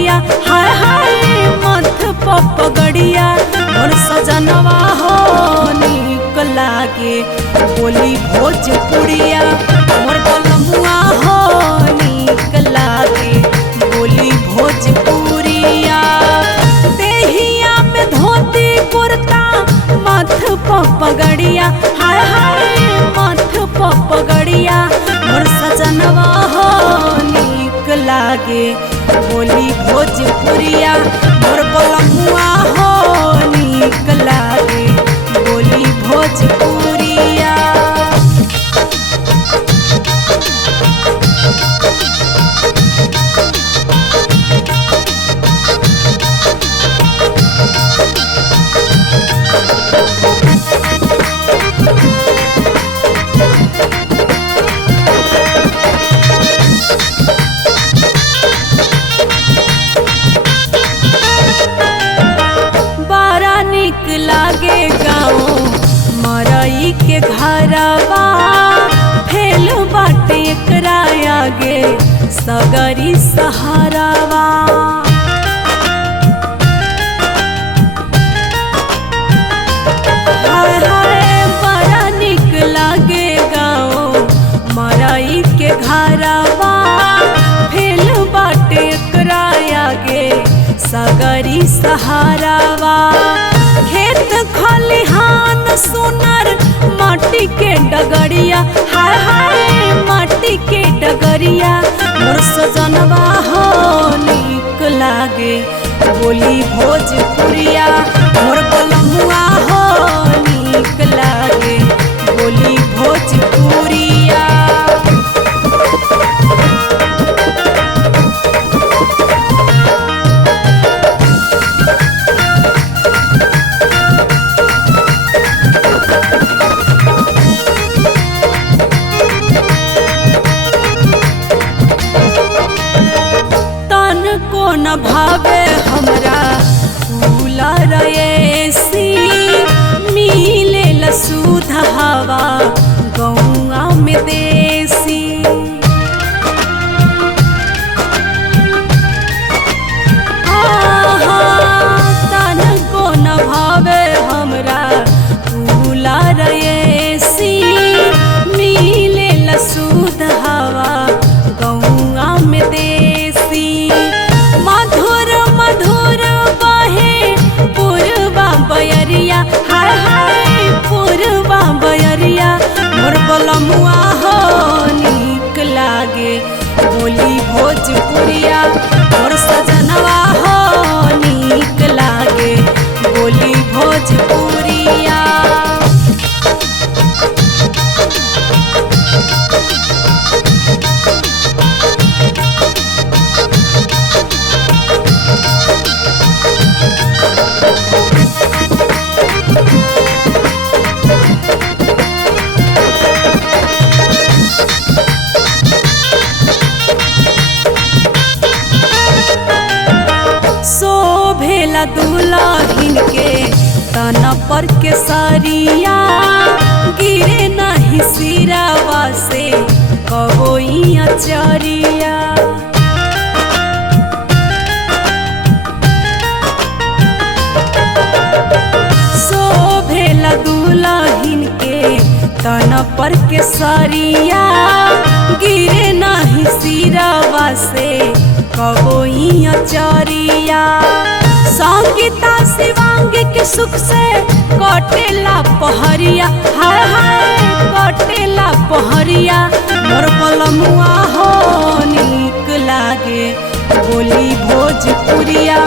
पगड़िया, हाय हाय मथ पगड़िया मोर सजनवा हो नीक लागे बोली भोजपुरिया। मोर बलमुआ हो नीक लागे बोली भोजपुरिया। देहिया में धोती कुर्ता मथ पगड़िया, हाय हाय मथ पगड़िया मोर सजनवा हो नीक लागे बोली भोजपुरिया। मोर बलमुआ हो नीक लागे बोली भोजपुरिया। लागे गाँव मरई के घरवा फेल बाटे एकरा आगे सगरी सहारावा। हाय हाय बड़ा निक लागे गाँव मरई के घरवा फेल बाटे एकरा आगे सगरी सहारावा। खेत खलिहान सुनर माटी के डगरिया, हाय हाय माटी के डगरिया मोर सजनवा हो नीक लागे बोली भोजपुरिया। मोर बलमुआ हो नीक लागे बोली भोजपुरिया। न भावे हमरा कूलर एसी मिले लसूध हवा गौआ में देसी। तन को न भावे हमरा कूलर एसी मिले लसूध हवा गौआ में देसी। मधुर मधुर बहे पूर्वा बयरिया, हाय हाय पूर्वा बयरिया मोर बलमुआ हो नीक लागे बोली भोजपुरिया। मोर सजनवा हो नीक लागे बोली भोजपुरिया। शोभेला दुल्हन के तन पर के सरिया गिरे नहीं सिरावा से कबोई अचरिया। शोभेला दुल्हन के तन पर के सरिया गिरे नहीं सिरावा से कबोई अचरिया। संगीता शिवांग के सुख से कटेला पहरिया, हाय हाय कटेला पहरिया मोर बलमुआ हो नीक लागे बोली भोजपुरिया।